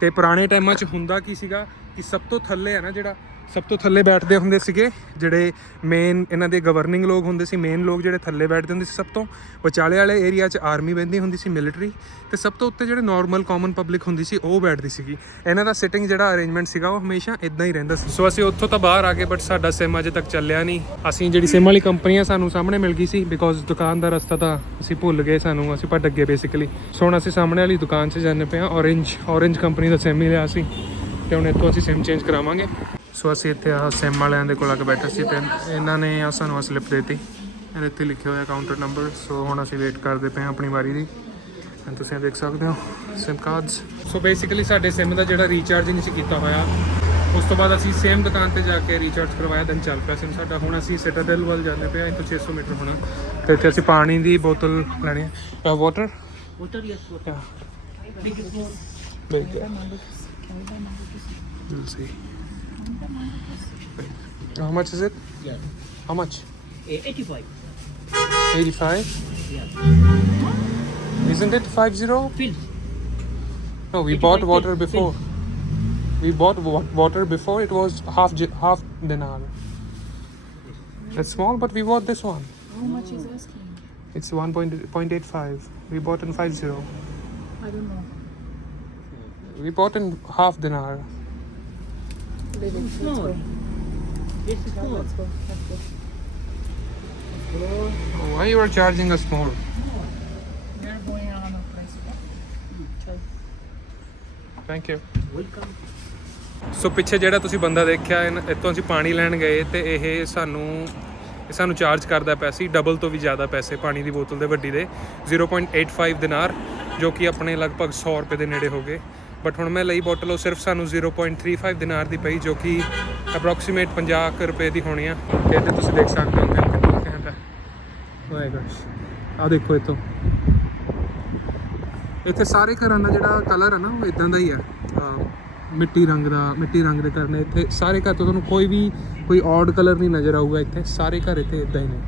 ਤੇ ਪੁਰਾਣੇ ਟਾਈਮਾਂ 'ਚ ਹੁੰਦਾ ਕੀ ਸੀਗਾ ਕਿ ਸਭ ਤੋਂ ਥੱਲੇ ਹੈ ਨਾ ਜਿਹੜਾ ਸਭ ਤੋਂ ਥੱਲੇ ਬੈਠਦੇ ਹੁੰਦੇ ਸੀਗੇ, ਜਿਹੜੇ ਮੇਨ ਇਹਨਾਂ ਦੇ ਗਵਰਨਿੰਗ ਲੋਕ ਹੁੰਦੇ ਸੀ ਮੇਨ ਲੋਕ ਜਿਹੜੇ ਥੱਲੇ ਬੈਠਦੇ ਹੁੰਦੇ ਸੀ, ਸਭ ਤੋਂ ਵਿਚਾਲੇ ਵਾਲੇ ਏਰੀਆ 'ਚ ਆਰਮੀ ਬੈਠਦੀ ਹੁੰਦੀ ਸੀ ਮਿਲਟਰੀ ਤੇ ਸਭ ਤੋਂ ਉੱਤੇ ਜਿਹੜੇ ਨਾਰਮਲ ਕਾਮਨ ਪਬਲਿਕ ਹੁੰਦੀ ਸੀ, ਉਹ ਬੈਠਦੀ ਸੀਗੀ। ਇਹਨਾਂ ਦਾ ਸਿਟਿੰਗ ਜਿਹੜਾ ਅਰੇਂਜਮੈਂਟ ਸੀਗਾ, ਉਹ ਹਮੇਸ਼ਾ ਇਦਾਂ ਹੀ ਰਹਿੰਦਾ ਸੀ। ਸੋ ਅਸੀਂ ਉੱਥੋਂ ਤਾਂ ਬਾਹਰ ਆ ਗਏ ਬਟ ਸਾਡਾ ਸਿਮ ਅਜੇ ਤੱਕ ਚੱਲਿਆ ਨਹੀਂ। ਅਸੀਂ ਜਿਹੜੀ ਸਿਮ ਵਾਲੀ ਕੰਪਨੀ ਆ ਸਾਨੂੰ ਸਾਹਮਣੇ ਮਿਲ ਗਈ ਸੀ ਬਿਕੋਜ਼ ਦੁਕਾਨ ਦਾ ਰਸਤਾ ਤਾਂ ਅਸੀਂ ਭੁੱਲ ਗਏ ਸਾਨੂੰ, ਅਸੀਂ ਭਟਕ ਗਏ ਬੇਸਿਕਲੀ ਸੋ ਹੁਣ ਅਸੀਂ ਸਾਹਮਣੇ ਵਾਲੀ ਦੁਕਾਨ 'ਚ ਜਾਂਦੇ ਪਏ ਆ ਔਰੇਂਜ ਔਰੇਂਜ ਕੰਪਨੀ ਦਾ ਸਿਮ ਹੀ ਲਿਆ ਸੀ, ਤੇ ਹੁਣ ਇੱਥੋਂ ਅਸੀਂ ਸਿਮ ਚੇਂਜ ਕਰਾਵਾਂਗੇ। ਸੋ ਅਸੀਂ ਇੱਥੇ ਆ ਸਿਮ ਵਾਲਿਆਂ ਦੇ ਕੋਲ ਆ ਕੇ ਬੈਠੇ ਸੀ ਤੇ ਇਹਨਾਂ ਨੇ ਆ ਸਾਨੂੰ ਸਲਿੱਪ ਦਿੱਤੀ। ਇਹਦੇ ਉੱਤੇ ਲਿਖਿਆ ਹੋਇਆ ਕਾਊਂਟਰ ਨੰਬਰ ਸੋ ਹੁਣ ਅਸੀਂ ਵੇਟ ਕਰਦੇ ਪਏ ਹਾਂ ਆਪਣੀ ਵਾਰੀ ਦੀ। ਤੁਸੀਂ ਦੇਖ ਸਕਦੇ ਹੋ ਸਿਮ ਕਾਰਡਸ ਸੋ ਬੇਸਿਕਲੀ ਸਾਡੇ ਸਿਮ ਦਾ ਜਿਹੜਾ ਰੀਚਾਰਜਿੰਗ ਸੀ ਕੀਤਾ ਹੋਇਆ ਉਸ ਤੋਂ ਬਾਅਦ ਅਸੀਂ ਸੇਮ ਦੁਕਾਨ ਤੇ ਜਾ ਕੇ ਰੀਚਾਰਜ ਕਰਵਾਇਆ ਦੈਨ ਚੱਲ ਪਿਆ ਸਿਮ ਸਾਡਾ। ਹੁਣ ਅਸੀਂ ਸਿਟਾਡਲ ਵੱਲ ਜਾਂਦੇ ਪਏ ਹਾਂ ਇੱਥੋਂ 600 ਮੀਟਰ ਹੋਣਾ। ਤੇ ਇੱਥੇ ਅਸੀਂ ਪਾਣੀ ਦੀ ਬੋਤਲ ਲੈਣੀ ਹੈ। Water Water, yes, water. Big is more. Big. We'll. How much is it? Yeah. How much? Eh, 85. 85? Yeah. Isn't it 50? Fill. No, we bought fill, water fill. before. We bought wa- water before. It was half j- half dinar. It's small, but we bought this one. How much is asking? It's 1.85. We bought in 50. I don't know. We bought in half dinar. Leave it. Small. This is Yeah, small. let's go. Let's go. Oh, why you are charging us more? We are going around the place. Thank you. Welcome. So ਪਿੱਛੇ ਜਿਹੜਾ ਤੁਸੀਂ ਬੰਦਾ ਦੇਖਿਆ ਇਨ- ਇੱਥੋਂ ਅਸੀਂ ਪਾਣੀ ਲੈਣ ਗਏ ਤੇ ਇਹ ਸਾਨੂੰ ਇਹ ਸਾਨੂੰ ਚਾਰਜ ਕਰਦਾ ਪਿਆ ਸੀ ਡਬਲ ਤੋਂ ਵੀ ਜ਼ਿਆਦਾ ਪੈਸੇ ਪਾਣੀ ਦੀ ਬੋਤਲ ਦੇ ਵੱਡੀ ਦੇ 0.85 ਦਿਨਾਰ ਜੋ ਕਿ ਆਪਣੇ ਲਗਭਗ 100 ਰੁਪਏ ਦੇ ਨੇੜੇ ਹੋ ਗਏ ਬਟ ਹੁਣ ਮੈਂ ਲਈ ਬੋਟਲ ਉਹ ਸਿਰਫ ਸਾਨੂੰ 0.35 ਦਿਨਾਰ ਦੀ ਪਈ, ਜੋ ਕਿ ਅਪਰੋਕਸੀਮੇਟ 50 ਕੁ ਰੁਪਏ ਦੀ ਹੋਣੀ ਆ। ਤੇ ਇੱਥੇ ਤੁਸੀਂ ਦੇਖ ਸਕਦੇ ਹੋ ਕਿ ਕਿੰਨਾ ਕਹਿੰਦਾ। ਮਾਈ ਗॉश ਆ ਦੇਖੋ ਇੱਥੋਂ। ਇੱਥੇ ਸਾਰੇ ਘਰਾਂ ਦਾ ਜਿਹੜਾ ਕਲਰ ਹੈ ਨਾ, ਉਹ ਇਦਾਂ ਦਾ ਹੀ ਆ। ਮਿੱਟੀ ਰੰਗ ਦਾ, ਮਿੱਟੀ ਰੰਗ ਦੇ ਘਰ ਨੇ। ਇੱਥੇ ਸਾਰੇ ਘਰ ਤੋਂ ਤੁਹਾਨੂੰ ਕੋਈ ਵੀ, ਕੋਈ ਔਡ ਕਲਰ ਨਹੀਂ ਨਜ਼ਰ ਆਊਗਾ ਇੱਥੇ। ਸਾਰੇ ਘਰ ਇੱਥੇ ਇਦਾਂ ਹੀ ਨੇ।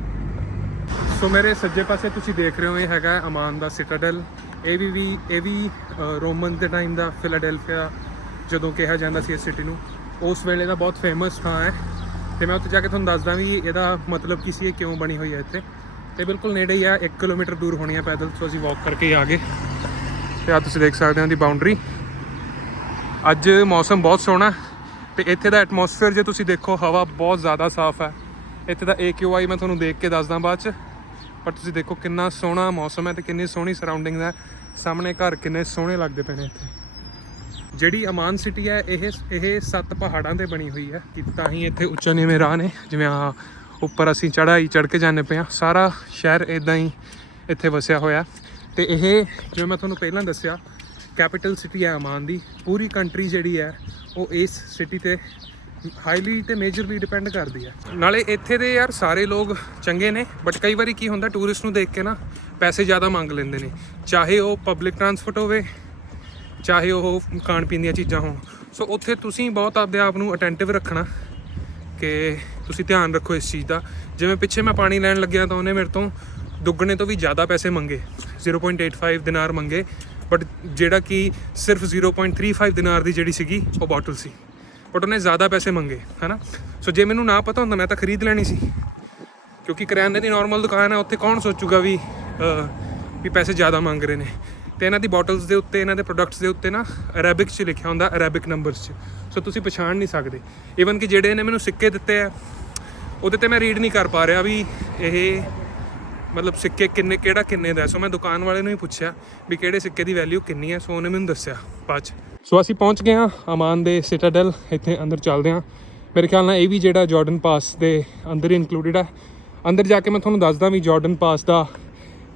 ਸੋ ਮੇਰੇ ਸੱਜੇ ਪਾਸੇ ਤੁਸੀਂ ਦੇਖ ਰਹੇ ਹੋ, ਇਹ ਹੈਗਾ ਅਮਾਨ ਦਾ ਸਿਟਾਡਲ ਇਹ ਵੀ ਵੀ, ਇਹ ਵੀ ਰੋਮਨ ਦੇ ਟਾਈਮ ਦਾ ਫਿਲਾਡੈਲਫੀਆ ਜਦੋਂ ਕਿਹਾ ਜਾਂਦਾ ਸੀ ਇਸ ਸਿਟੀ ਨੂੰ, ਉਸ ਵੇਲੇ ਦਾ ਬਹੁਤ ਫੇਮਸ ਥਾਂ ਹੈ। ਤੇ ਮੈਂ ਉੱਥੇ ਜਾ ਕੇ ਤੁਹਾਨੂੰ ਦੱਸਦਾ ਵੀ ਇਹਦਾ ਮਤਲਬ ਕੀ ਸੀ, ਇਹ ਕਿਉਂ ਬਣੀ ਹੋਈ ਹੈ ਇੱਥੇ। ਤੇ ਬਿਲਕੁਲ ਨੇੜੇ ਹੀ ਆ 1 ਕਿਲੋਮੀਟਰ ਦੂਰ ਹੋਣੀ ਹੈ ਪੈਦਲ, ਸੋ ਅਸੀਂ ਵਾਕ ਕਰਕੇ ਆ ਗਏ। ਤੇ ਆ ਤੁਸੀਂ ਦੇਖ ਸਕਦੇ ਹੋ ਦੀ ਬਾਉਂਡਰੀ ਅੱਜ ਮੌਸਮ ਬਹੁਤ ਸੋਹਣਾ ਹੈ ਤੇ ਇੱਥੇ ਦਾ ਐਟਮੋਸਫੇਅਰ ਜੇ ਤੁਸੀਂ ਦੇਖੋ, ਹਵਾ ਬਹੁਤ ਜ਼ਿਆਦਾ ਸਾਫ਼ ਹੈ। ਇੱਥੇ ਦਾ AQI ਮੈਂ ਤੁਹਾਨੂੰ ਦੇਖ ਕੇ ਦੱਸਦਾ ਬਾਅਦ ਚ। ਪਰ ਤੁਸੀਂ ਦੇਖੋ ਕਿੰਨਾ ਸੋਹਣਾ ਮੌਸਮ ਹੈ ਤੇ ਕਿੰਨੀ ਸੋਹਣੀ ਸਰਾਊਂਡਿੰਗ ਹੈ। ਸਾਹਮਣੇ ਘਰ ਕਿੰਨੇ ਸੋਹਣੇ ਲੱਗਦੇ ਪਏ ਨੇ ਇੱਥੇ। ਜਿਹੜੀ ਅਮਾਨ ਸਿਟੀ ਹੈ, ਇਹ ਇਹ ਸੱਤ ਪਹਾੜਾਂ ਤੇ ਬਣੀ ਹੋਈ ਹੈ। ਕਿ ਤਾਂ ਹੀ ਇੱਥੇ ਉੱਚਾ ਨੀਵੇਂ ਰਾਹ ਨੇ, ਜਿਵੇਂ ਆ ਉੱਪਰ ਅਸੀਂ ਚੜ੍ਹਾਈ ਚੜ੍ਹ ਕੇ ਜਾਂਦੇ ਪਏ ਹਾਂ। ਸਾਰਾ ਸ਼ਹਿਰ ਇਦਾਂ ਹੀ ਇੱਥੇ ਵਸਿਆ ਹੋਇਆ ਤੇ ਇਹ ਜਿਵੇਂ ਮੈਂ ਤੁਹਾਨੂੰ ਪਹਿਲਾਂ ਦੱਸਿਆ ਕੈਪੀਟਲ ਸਿਟੀ ਹੈ ਅਮਾਨ ਦੀ। ਪੂਰੀ ਕੰਟਰੀ ਜਿਹੜੀ ਹੈ, ਉਹ ਇਸ ਸਿਟੀ ਤੇ ਹਾਈਲੀ ਤੇ ਮੇਜਰਲੀ ਡਿਪੈਂਡ ਕਰਦੀ ਹੈ ਨਾਲੇ ਇੱਥੇ ਦੇ ਯਾਰ ਸਾਰੇ ਲੋਕ ਚੰਗੇ ਨੇ ਬਟ ਕਈ ਵਾਰੀ ਕੀ ਹੁੰਦਾ ਟੂਰਿਸਟ ਨੂੰ ਦੇਖ ਕੇ ਨਾ ਪੈਸੇ ਜ਼ਿਆਦਾ ਮੰਗ ਲੈਂਦੇ ਨੇ। ਚਾਹੇ ਉਹ ਪਬਲਿਕ ਟਰਾਂਸਪੋਰਟ ਹੋਵੇ, ਚਾਹੇ ਉਹ ਖਾਣ ਪੀਣ ਦੀਆਂ ਚੀਜ਼ਾਂ ਹੋਣ। ਸੋ ਉੱਥੇ ਤੁਸੀਂ ਬਹੁਤ ਆਪਦੇ ਆਪ ਨੂੰ ਅਟੈਂਟਿਵ ਰੱਖਣਾ ਕਿ ਤੁਸੀਂ ਧਿਆਨ ਰੱਖੋ ਇਸ ਚੀਜ਼ ਦਾ। ਜਿਵੇਂ ਪਿੱਛੇ ਮੈਂ ਪਾਣੀ ਲੈਣ ਲੱਗਿਆ ਤਾਂ ਉਹਨੇ ਮੇਰੇ ਤੋਂ ਦੁੱਗਣੇ ਤੋਂ ਵੀ ਜ਼ਿਆਦਾ ਪੈਸੇ ਮੰਗੇ। 0.85 ਦਿਨਾਰ ਮੰਗੇ ਬਟ ਜਿਹੜਾ ਕਿ ਸਿਰਫ 0.35 ਦਿਨਾਰ ਦੀ ਜਿਹੜੀ ਸੀਗੀ, ਉਹ ਬੋਟਲ ਸੀ। ਬਟ ਉਹਨੇ ਜ਼ਿਆਦਾ ਪੈਸੇ ਮੰਗੇ, ਹਨਾ? ਸੋ ਜੇ ਮੈਨੂੰ ਨਾ ਪਤਾ ਹੁੰਦਾ, ਮੈਂ ਤਾਂ ਖਰੀਦ ਲੈਣੀ ਸੀ। ਕਿਉਂਕਿ ਕਰਿਆਨੇ ਦੀ ਨਾਰਮਲ ਦੁਕਾਨ ਹੈ, ਉੱਥੇ ਕੌਣ ਸੋਚੂਗਾ ਵੀ ਵੀ ਪੈਸੇ ਜ਼ਿਆਦਾ ਮੰਗ ਰਹੇ ਨੇ? ਤੇ ਇਹਨਾਂ ਦੀ ਬੋਟਲਸ ਦੇ ਉੱਤੇ, ਇਹਨਾਂ ਦੇ ਪ੍ਰੋਡਕਟਸ ਦੇ ਉੱਤੇ ਨਾ ਅਰੈਬਿਕ 'ਚ ਲਿਖਿਆ ਹੁੰਦਾ ਅਰੈਬਿਕ ਨੰਬਰਸ 'ਚ। ਸੋ ਤੁਸੀਂ ਪਛਾਣ ਨਹੀਂ ਸਕਦੇ। ਈਵਨ ਕਿ ਜਿਹੜੇ ਇਹਨੇ ਮੈਨੂੰ ਸਿੱਕੇ ਦਿੱਤੇ ਆ, ਉਹਦੇ ਤੇ ਮੈਂ ਰੀਡ ਨਹੀਂ ਕਰ ਪਾ ਰਿਹਾ ਵੀ ਇਹ ਮਤਲਬ ਸਿੱਕੇ ਕਿੰਨੇ, ਕਿਹੜਾ ਕਿੰਨੇ ਦਾ ਸੋ ਮੈਂ ਦੁਕਾਨ ਵਾਲੇ ਨੂੰ ਹੀ ਪੁੱਛਿਆ ਵੀ ਕਿਹੜੇ ਸਿੱਕੇ ਦੀ ਵੈਲਿਊ ਕਿੰਨੀ ਹੈ। ਸੋ ਉਹਨੇ ਮੈਨੂੰ ਦੱਸਿਆ ਬਾਅਦ 'ਚ। ਸੋ ਅਸੀਂ ਪਹੁੰਚ ਗਏ ਹਾਂ ਅਮਾਨ ਦੇ ਸਿਟਾਡਲ ਇੱਥੇ ਅੰਦਰ ਚੱਲਦੇ ਹਾਂ। ਮੇਰੇ ਖਿਆਲ ਨਾਲ ਇਹ ਵੀ ਜਿਹੜਾ ਜਾਰਡਨ ਪਾਸ ਦੇ ਅੰਦਰ ਹੀ ਇਨਕਲੂਡਡ ਹੈ। ਅੰਦਰ ਜਾ ਕੇ ਮੈਂ ਤੁਹਾਨੂੰ ਦੱਸਦਾ ਵੀ ਜਾਰਡਨ ਪਾਸ ਦਾ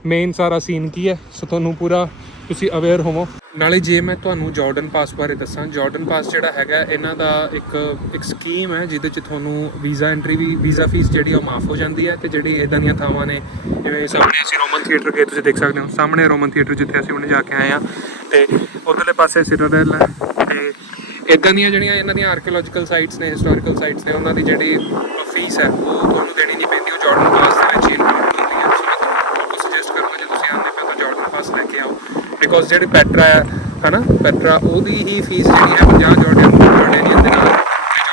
ਮੇਨ ਸਾਰਾ ਸੀਨ ਕੀ ਹੈ। ਸੋ ਤੁਹਾਨੂੰ ਪੂਰਾ ਤੁਸੀਂ ਅਵੇਅਰ ਹੋਵੋ। ਨਾਲੇ ਜੇ ਮੈਂ ਤੁਹਾਨੂੰ ਜਾਰਡਨ ਪਾਸ ਬਾਰੇ ਦੱਸਾਂ ਜਾਰਡਨ ਪਾਸ ਜਿਹੜਾ ਹੈਗਾ, ਇਹਨਾਂ ਦਾ ਇੱਕ ਇੱਕ ਸਕੀਮ ਹੈ, ਜਿਹਦੇ ਚ ਤੁਹਾਨੂੰ ਵੀਜ਼ਾ ਐਂਟਰੀ ਵੀ ਵੀਜ਼ਾ ਫੀਸ ਜਿਹੜੀ ਉਹ ਮਾਫ ਹੋ ਜਾਂਦੀ ਹੈ ਤੇ ਜਿਹੜੀ ਇਦਾਂ ਦੀਆਂ ਥਾਵਾਂ ਨੇ, ਜਿਵੇਂ ਸਾਹਮਣੇ ਅਸੀਂ ਰੋਮਨ ਥੀਏਟਰ ਗਏ, ਤੁਸੀਂ ਦੇਖ ਸਕਦੇ ਹੋ, ਸਾਹਮਣੇ ਰੋਮਨ ਥੀਏਟਰ ਜਿੱਥੇ ਅਸੀਂ ਹੁਣੇ ਜਾ ਕੇ ਆਏ ਆ ਤੇ ਉਧਰਲੇ ਪਾਸੇ ਸਿਟਾਡੈਲ ਹੈ ਤੇ ਇਦਾਂ ਦੀਆਂ ਜਿਹੜੀਆਂ ਇਹਨਾਂ ਦੀਆਂ ਆਰਕੀਓਲੋਜੀਕਲ ਸਾਈਟਸ ਨੇ ਹਿਸਟੋਰੀਕਲ ਸਾਈਟਸ ਨੇ, ਉਹਨਾਂ ਦੀ ਜਿਹੜੀ ਫੀਸ ਹੈ, ਉਹ ਤੁਹਾਨੂੰ ਦੇਣੀ ਨਹੀਂ ਪੈਂਦੀ, ਉਹ ਜਾਰਡਨ ਪਾਸ ਦੇ ਵਿੱਚ ਹੀ ਇਨਕਲੂਡ ਹੁੰਦੀ ਹੈ ਸੋ ਮੈਂ ਤੁਹਾਨੂੰ ਸੁਜੈਸਟ ਕਰੂੰਗਾ ਜੇ ਤੁਸੀਂ ਆਉਂਦੇ ਪਏ ਤਾਂ ਜਾਰਡਨ ਪਾਸ ਲੈ ਕੇ ਆਓ ਬਿਕੋਜ਼ ਜਿਹੜੀ ਪੈਟਰਾ ਹੈ ਹਨਾ ਪੈਟਰਾ ਉਹਦੀ ਹੀ ਫੀਸ ਜਿਹੜੀ ਹੈ 50 ਜਾਰਡਨ ਜਾਰਡਨੀਅਨ ਦਿਨਾਰ ਤੇ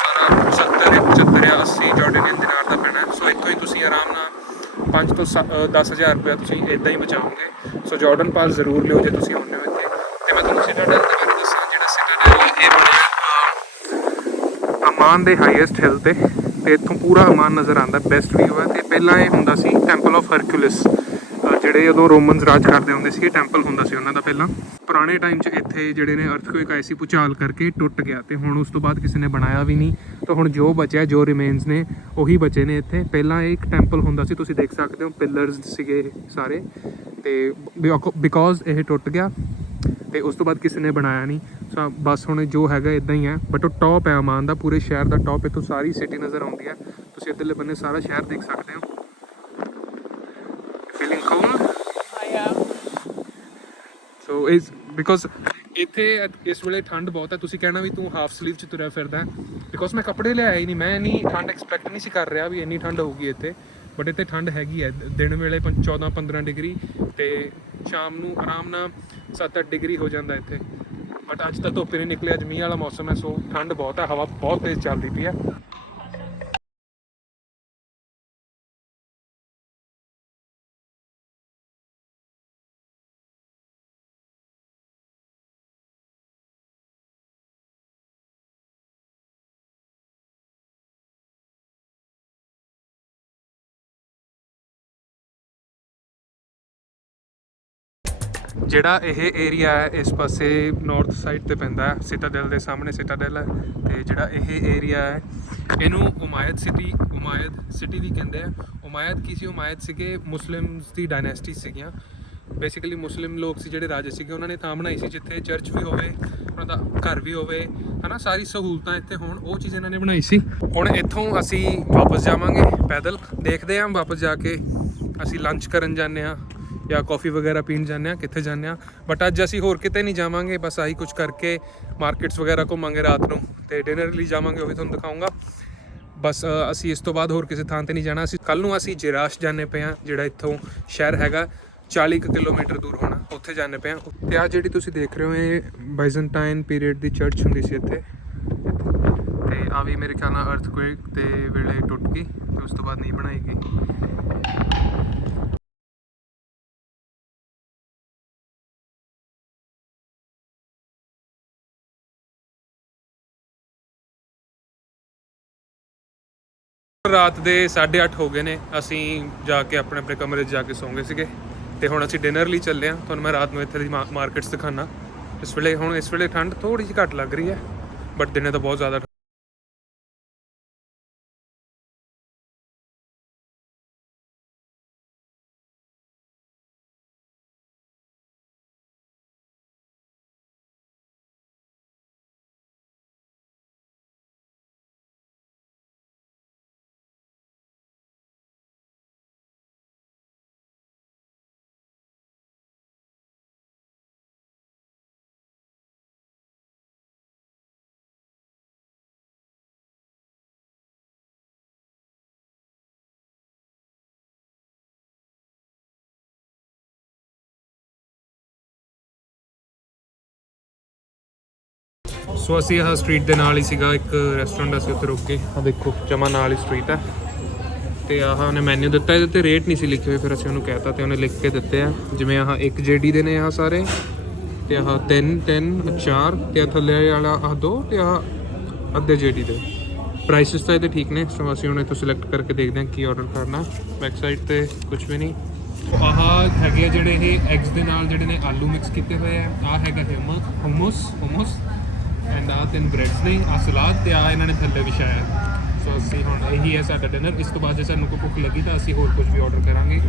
ਸਾਰਾ 70 75 ਜਾਂ 80 ਜਾਰਡਨੀਅਨ ਦਿਨਾਰ ਦਾ ਪੈਣਾ। ਸੋ ਇੱਥੋਂ ਹੀ ਤੁਸੀਂ ਆਰਾਮ ਨਾਲ 5 ਤੋਂ 10000 ਰੁਪਏ ਤੁਸੀਂ ਇਦਾਂ ਹੀ ਬਚਾਓਗੇ। ਸੋ ਜਾਰਡਨ ਪਾਸ ਜ਼ਰੂਰ ਲਿਓ ਜੇ ਤੁਸੀਂ ਆਉਂਦੇ ਹੋ ਇੱਥੇ। ਤੇ ਮੈਂ ਤੁਹਾਨੂੰ ਸਿਟਾਡਲ ਦੇ ਬਾਰੇ ਦੱਸਾਂ, ਜਿਹੜਾ ਸਿਟਾਡਲ ਇਹ ਬਣਿਆ ਅਮਾਨ ਦੇ ਹਾਈਐਸਟ ਹਿੱਲ ਤੇ ਤੇ ਇੱਥੋਂ ਪੂਰਾ ਅਮਾਨ ਨਜ਼ਰ ਆਉਂਦਾ ਬੈਸਟ ਵੀਊ ਹੈ। ਤੇ ਪਹਿਲਾਂ ਇਹ ਹੁੰਦਾ ਸੀ ਟੈਂਪਲ ਆਫ ਹਰਕੁਲਿਸ ਜਿਹੜੇ ਉਦੋਂ ਰੋਮਨਸ ਰਾਜ ਕਰਦੇ ਹੁੰਦੇ ਸੀਗੇ, ਟੈਂਪਲ ਹੁੰਦਾ ਸੀ ਉਹਨਾਂ ਦਾ ਪਹਿਲਾਂ। ਪੁਰਾਣੇ ਟਾਈਮ 'ਚ ਇੱਥੇ ਜਿਹੜੇ ਨੇ ਅਰਥਕੁਇਕ ਆਈ ਸੀ, ਭੂਚਾਲ ਕਰਕੇ ਟੁੱਟ ਗਿਆ ਤੇ ਹੁਣ ਉਸ ਤੋਂ ਬਾਅਦ ਕਿਸੇ ਨੇ ਬਣਾਇਆ ਵੀ ਨਹੀਂ। ਤਾਂ ਹੁਣ ਜੋ ਬਚਿਆ, ਜੋ ਰਿਮੇਨਸ ਨੇ, ਉਹੀ ਬਚੇ ਨੇ ਇੱਥੇ। ਪਹਿਲਾਂ ਇਹ ਇੱਕ ਟੈਂਪਲ ਹੁੰਦਾ ਸੀ, ਤੁਸੀਂ ਦੇਖ ਸਕਦੇ ਹੋ ਪਿਲਰਸ ਸੀਗੇ ਸਾਰੇ। ਤੇ ਬਿਕੋਜ਼ ਇਹ ਟੁੱਟ ਗਿਆ, ਤੇ ਉਸ ਤੋਂ ਬਾਅਦ ਕਿਸੇ ਨੇ ਬਣਾਇਆ ਨਹੀਂ। ਸੋ ਬਸ ਹੁਣ ਜੋ ਹੈਗਾ ਇਦਾਂ ਹੀ ਹੈ। ਬਟ ਉਹ ਟੌਪ ਹੈ, ਅਮਾਨ ਦਾ, ਪੂਰੇ ਸ਼ਹਿਰ ਦਾ ਟੌਪ ਇਥੋਂ ਸਾਰੀ ਸਿਟੀ ਨਜ਼ਰ ਆਉਂਦੀ ਹੈ। ਤੁਸੀਂ ਇੱਧਰਲੇ ਬੰਨੇ ਸਾਰਾ ਸ਼ਹਿਰ ਦੇਖ ਸਕਦੇ ਹੋ feeling cold I am. So ਇਸ ਬਿਕੋਜ਼ ਇੱਥੇ ਇਸ ਵੇਲੇ ਠੰਡ ਬਹੁਤ ਹੈ। ਤੁਸੀਂ ਕਹਿਣਾ ਵੀ ਤੂੰ ਹਾਫ ਸਲੀਵ ਚ ਤੁਰਿਆ ਫਿਰਦਾ ਬਿਕੋਜ਼ ਮੈਂ ਕੱਪੜੇ ਲਿਆਇਆ ਹੀ ਨਹੀਂ। ਮੈਂ ਇੰਨੀ ਠੰਡ ਐਕਸਪੈਕਟ ਨਹੀਂ ਸੀ ਕਰ ਰਿਹਾ ਵੀ ਇੰਨੀ ਠੰਡ ਹੋਊਗੀ ਇੱਥੇ। ਬਟ ਇੱਥੇ ਠੰਡ ਹੈਗੀ ਹੈ। ਦਿਨ ਵੇਲੇ 14 15 ਡਿਗਰੀ ਤੇ ਸ਼ਾਮ ਨੂੰ ਆਰਾਮ ਨਾਲ 7-8 ਡਿਗਰੀ ਹੋ ਜਾਂਦਾ ਇੱਥੇ। ਬਟ ਅੱਜ ਤਾਂ ਧੁੱਪ ਨਹੀਂ ਨਿਕਲੀ। ਅੱਜ ਮੀਂਹ ਵਾਲਾ ਮੌਸਮ ਹੈ। ਸੋ ਠੰਡ ਬਹੁਤ ਹੈ। ਹਵਾ ਬਹੁਤ ਤੇਜ਼ ਚੱਲਦੀ ਪਈ ਹੈ। ਜਿਹੜਾ ਇਹ ਏਰੀਆ ਹੈ, ਇਸ ਪਾਸੇ ਨਾਰਥ ਸਾਈਡ ਤੇ ਪੈਂਦਾ ਹੈ ਸਿਟਾਡੈਲ ਦੇ ਸਾਹਮਣੇ ਸਿਟਾਡੈਲ ਹੈ ਤੇ ਜਿਹੜਾ ਇਹ ਏਰੀਆ ਹੈ, ਇਹਨੂੰ ਉਮਾਇਦ ਸਿਟੀ ਉਮਾਇਦ ਸਿਟੀ ਵੀ ਕਹਿੰਦੇ ਆ। ਉਮਾਇਦ ਕੀ ਸੀ? ਉਮਾਇਦ ਸੀਗੇ ਮੁਸਲਿਮਸ ਦੀ ਡਾਇਨੈਸਟੀ ਸੀਗੀਆਂ। ਬੇਸਿਕਲੀ ਮੁਸਲਿਮ ਲੋਕ ਸੀ ਜਿਹੜੇ ਰਾਜੇ ਸੀਗੇ, ਉਹਨਾਂ ਨੇ ਥਾਂ ਬਣਾਈ ਸੀ ਜਿੱਥੇ ਚਰਚ ਵੀ ਹੋਵੇ, ਉਹਨਾਂ ਦਾ ਘਰ ਵੀ ਹੋਵੇ, ਹਨਾ, ਸਾਰੀ ਸਹੂਲਤਾਂ ਇੱਥੇ ਹੋਣ, ਉਹ ਚੀਜ਼ ਇਹਨਾਂ ਨੇ ਬਣਾਈ ਸੀ। ਹੁਣ ਇੱਥੋਂ ਅਸੀਂ ਵਾਪਸ ਜਾਵਾਂਗੇ ਪੈਦਲ, ਦੇਖਦੇ ਹਾਂ ਵਾਪਸ ਜਾ ਕੇ ਅਸੀਂ ਲੰਚ ਕਰਨ ਜਾਂਦੇ ਹਾਂ ਜਾਂ ਕਾਫੀ ਵਗੈਰਾ ਪੀਣ ਜਾਂਦੇ ਆ ਕਿੱਥੇ ਜਾਂਦੇ ਆ ਬਟ ਅੱਜ ਅਸੀਂ ਹੋਰ ਕਿਤੇ ਨਹੀਂ ਜਾਵਾਂਗੇ, ਬਸ ਆਹੀ ਕੁਝ ਕਰਕੇ ਮਾਰਕੀਟਸ ਵਗੈਰਾ ਘੁੰਮਾਂਗੇ ਰਾਤ ਨੂੰ ਤੇ ਡਿਨਰ ਲਈ ਜਾਵਾਂਗੇ, ਉਹ ਵੀ ਤੁਹਾਨੂੰ ਦਿਖਾਉਂਗਾ। ਬਸ ਅਸੀਂ ਇਸ ਤੋਂ ਬਾਅਦ ਹੋਰ ਕਿਸੇ ਥਾਂ ਤੇ ਨਹੀਂ ਜਾਣਾ। ਅਸੀਂ ਕੱਲ ਨੂੰ ਅਸੀਂ ਜਿਰਾਸ਼ ਜਾਣੇ ਪਏ ਆ ਜਿਹੜਾ ਇੱਥੋਂ ਸ਼ਹਿਰ ਹੈਗਾ 40 ਕੁ ਕਿਲੋਮੀਟਰ ਦੂਰ ਹੋਣਾ, ਉੱਥੇ ਜਾਣੇ ਪਏ ਆ ਤੇ ਆ ਜਿਹੜੀ ਤੁਸੀਂ ਦੇਖ ਰਹੇ ਹੋ, ਇਹ ਬਾਈਜ਼ੈਂਟਾਈਨ ਪੀਰੀਅਡ ਦੀ ਚਰਚ ਹੁੰਦੀ ਸੀ ਇੱਥੇ। ਤੇ ਆ ਵੀ ਮੇਰੇ ਖਿਆਲ ਨਾਲ ਅਰਥਕੁਇਕ ਦੇ ਵੇਲੇ ਟੁੱਟ ਗਈ, ਤੇ ਉਸ ਤੋਂ ਬਾਅਦ ਨਹੀਂ ਬਣਾਈ ਗਈ। ਰਾਤ ਦੇ 8:30 ਹੋ ਗਏ ਨੇ, ਅਸੀਂ ਜਾ ਕੇ ਆਪਣੇ ਆਪਣੇ ਕਮਰੇ 'ਚ ਜਾ ਕੇ ਸੌਂਗੇ ਸੀਗੇ। ਤੇ ਹੁਣ ਅਸੀਂ ਡਿਨਰ ਲਈ ਚੱਲੇ ਹਾਂ। ਤੁਹਾਨੂੰ ਮੈਂ ਰਾਤ ਨੂੰ ਇੱਥੇ ਦੀ ਮਾਰਕੀਟਸ ਦਿਖਾਣਾ ਇਸ ਵੇਲੇ ਹੁਣ ਇਸ ਵੇਲੇ ਠੰਡ ਥੋੜੀ ਜਿਹੀ ਘੱਟ ਲੱਗ ਰਹੀ ਹੈ ਬਟ ਦਿਨੇ ਤਾਂ ਬਹੁਤ ਜ਼ਿਆਦਾ ਸੋ ਅਸੀਂ ਆਹ ਸਟਰੀਟ ਦੇ ਨਾਲ ਹੀ ਸੀਗਾ, ਇੱਕ ਰੈਸਟੋਰੈਂਟ ਅਸੀਂ ਉੱਥੇ ਰੁਕ ਕੇ ਆ ਦੇਖੋ, ਜਮਾ ਨਾਲ ਹੀ ਸਟਰੀਟ ਹੈ ਤੇ ਆਹ ਉਹਨੇ ਮੈਨੂ ਦਿੱਤਾ, ਇਹਦੇ ਤੇ ਰੇਟ ਨਹੀਂ ਸੀ ਲਿਖੇ ਹੋਏ, ਫਿਰ ਅਸੀਂ ਉਹਨੂੰ ਕਹਿਤਾ ਤੇ ਉਹਨੇ ਲਿਖ ਕੇ ਦਿੱਤੇ ਆ। ਜਿਵੇਂ ਆਹ ਇੱਕ ਜੇਡੀ ਦੇ ਨੇ ਆਹ ਸਾਰੇ, ਤੇ ਆਹ ਤਿੰਨ ਤਿੰਨ, ਚਾਰ, ਤੇ ਆਹ ਥੱਲੇ ਵਾਲਾ ਆਹ ਦੋ, ਤੇ ਆਹ ਅੱਧੇ ਜੇਡੀ ਦੇ। ਪ੍ਰਾਈਸਿਸ ਤਾਂ ਇਹਦੇ ਠੀਕ ਨੇ, ਸੋ ਅਸੀਂ ਹੁਣ ਇੱਥੋਂ ਸਿਲੈਕਟ ਕਰਕੇ ਦੇਖਦੇ ਹਾਂ ਕੀ ਆਰਡਰ ਕਰਨਾ। ਬੈਕ ਤੇ ਕੁਝ ਵੀ ਨਹੀਂ। ਆਹ ਹੈਗੇ ਆ ਜਿਹੜੇ ਇਹ ਐਗਸ ਦੇ ਨਾਲ ਜਿਹੜੇ ਨੇ ਆਲੂ ਮਿਕਸ ਕੀਤੇ ਹੋਏ ਆ। ਆਹ ਹੈਗਾ ਹਮਸ ਹਮਸ ਐਂਡ ਆਹ ਤਿੰਨ ਬ੍ਰੈਡਸ ਨੇ, ਆਹ ਸਲਾਦ ਤੇ ਆ ਇਹਨਾਂ ਨੇ ਥੱਲੇ ਵਿਛਾਇਆ। ਸੋ ਅਸੀਂ ਹੁਣ ਇਹੀ ਹੈ ਸਾਡਾ ਡਿਨਰ ਇਸ ਤੋਂ ਬਾਅਦ ਜੇ ਸਾਨੂੰ ਕੋਈ ਭੁੱਖ ਲੱਗੀ ਤਾਂ ਅਸੀਂ ਹੋਰ ਕੁਝ ਵੀ ਆਰਡਰ ਕਰਾਂਗੇ।